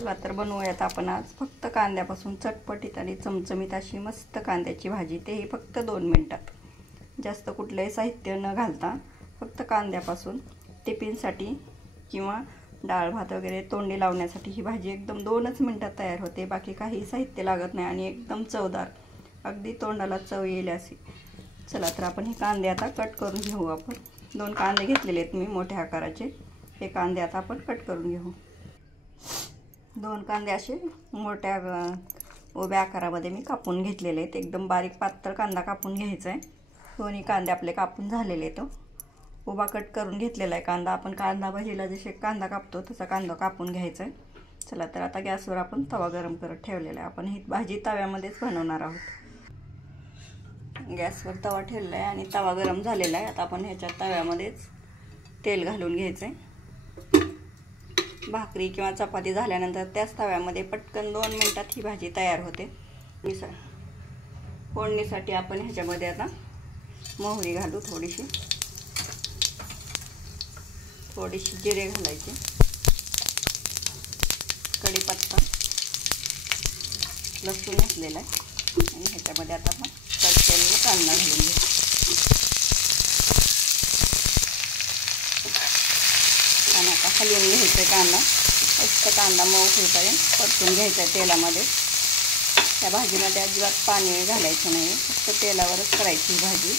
चला तर बनवूयात आपण आज फक्त कांद्यापासून चटपटीत आणि चमचमीत अशी मस्त कांद्याची भाजी, तेही फक्त 2 मिनिटात. जास्त कुठलंही साहित्य न घालता फक्त कांद्यापासून टिफिनसाठी किंवा डाळ भात वगैरे तोंडी लावण्यासाठी ही भाजी एकदम 2च मिनिटात तयार होते. बाकी काही साहित्य लागत नाही आणि एकदम चवदार, अगदी तोंडाला चव येईल अशी. चला तर आपण हे कांदे आता कट करून घेऊ. आपण 2 कांदे घेतलेले आहेत मी मोठ्या आकाराचे. हे कांदे आता आपण कट करून घेऊ. 2 कांदे असे मोठ्या उभ्या आकारामध्ये मी कापून घेतलेले आहेत. एकदम बारीक पातळ कांदा कापून घ्यायचा आहे. दोन्ही कांदे आपले कापून झालेले आहेत. उभा कट करून घेतलेला आहे कांदा. आपण कांदा भाजीला जसे कांदा कापतो तसा कांदा कापून घ्यायचा आहे. चला तर आता गॅसवर आपण तवा गरम करत ठेवलेला आहे. आपण ही भाजी तव्यामध्येच बनवणार आहोत. गॅसवर तवा ठेवलेला आहे आणि तवा गरम झालेला आहे. आता आपण ह्याच्या तव्यामध्येच तेल घालून घ्यायचं आहे. भाकरी किंवा चपाती झाल्यानंतर त्याच तव्यामध्ये पटकन 2 मिनिटात ही भाजी तयार होते. फोडणीसाठी आपण ह्याच्यामध्ये आता मोहरी घालू, थोडीशी जिरे घालायचे, कढीपत्ता, लसूण घातलेला आहे आणि ह्याच्यामध्ये आता आपण कट केलेला कांदा घालून घेऊ. आता हलवून घ्यायचा कांदा, मस्त कांदा मऊ होईपर्यंत परतून घ्यायचा तेलामध्ये. त्या भाजीमध्ये अजिबात पाणी घालायचं नाही, फक्त तेलावरच करायची भाजी.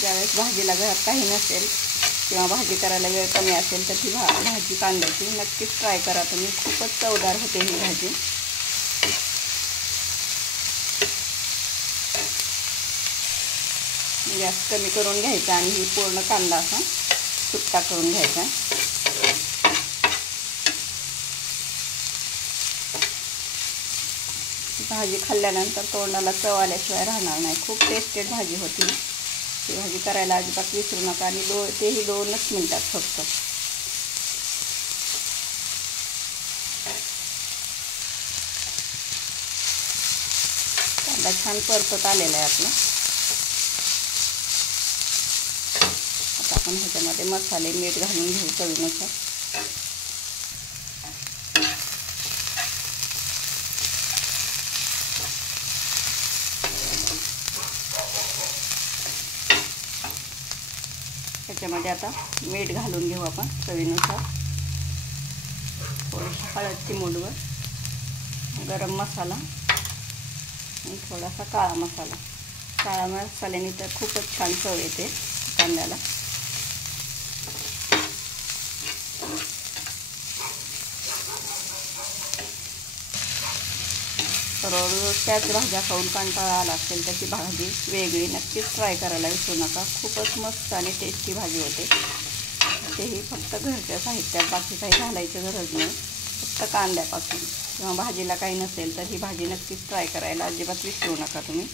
ज्यावेळेस भाजीला घरात काही नसेल किंवा भाजी करायला वेळ कमी असेल तर ती भाजी कांद्याची नक्कीच ट्राय करा तुम्ही. खूपच चवदार होते ही भाजी. गॅस कमी करून घ्यायचा आणि ही पूर्ण कांदा असा सुट्टा करून घ्यायचा. भाजी खाल्ल्यानंतर तोंडाला चव आल्याशिवाय राहणार नाही. खूप टेस्टेड भाजी होती. ही भाजी करायला अजिबात विसरू नका आणि तेही 2च मिनिटात फक्त. कांदा छान परतत आलेला आहे आपला. आता आपण ह्याच्यामध्ये मसाले मीठ घालून घेऊ चवीनुसार. ह्याच्यामध्ये आता मीठ घालून घेऊ आपण चवीनुसार. थोडीशी हळद चिमूटभर, गरम मसाला आणि थोडासा काळा मसाला. काळा मसाल्याने तर खूपच छान चव येते कांद्याला. रोज त्याच भाज्या खाऊन कंटाळा आला असेल तर ती भाजी वेगळी नक्कीच ट्राय करायला विसरू नका. खूपच मस्त आणि टेस्टी भाजी होते. तेही फक्त घरच्या साहित्यात, बाकी काही घालायची गरज नाही. फक्त कांद्यापासून किंवा भाजीला काही नसेल तर ही भाजी नक्कीच ट्राय करायला अजिबात विसरू नका तुम्ही.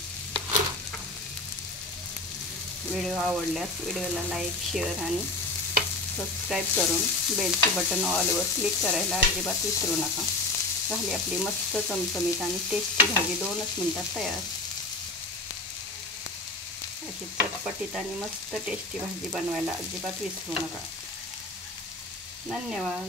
व्हिडिओ आवडल्यास व्हिडिओला लाईक, शेअर आणि सबस्क्राईब करून बेलचं बटन ऑलवर क्लिक करायला अजिबात विसरू नका. झाली आपली मस्त चमचमीत आणि टेस्टी भाजी 2च मिनिटात तयार. अशी चटपटीत आणि मस्त टेस्टी भाजी बनवायला अजिबात विसरू नका. धन्यवाद.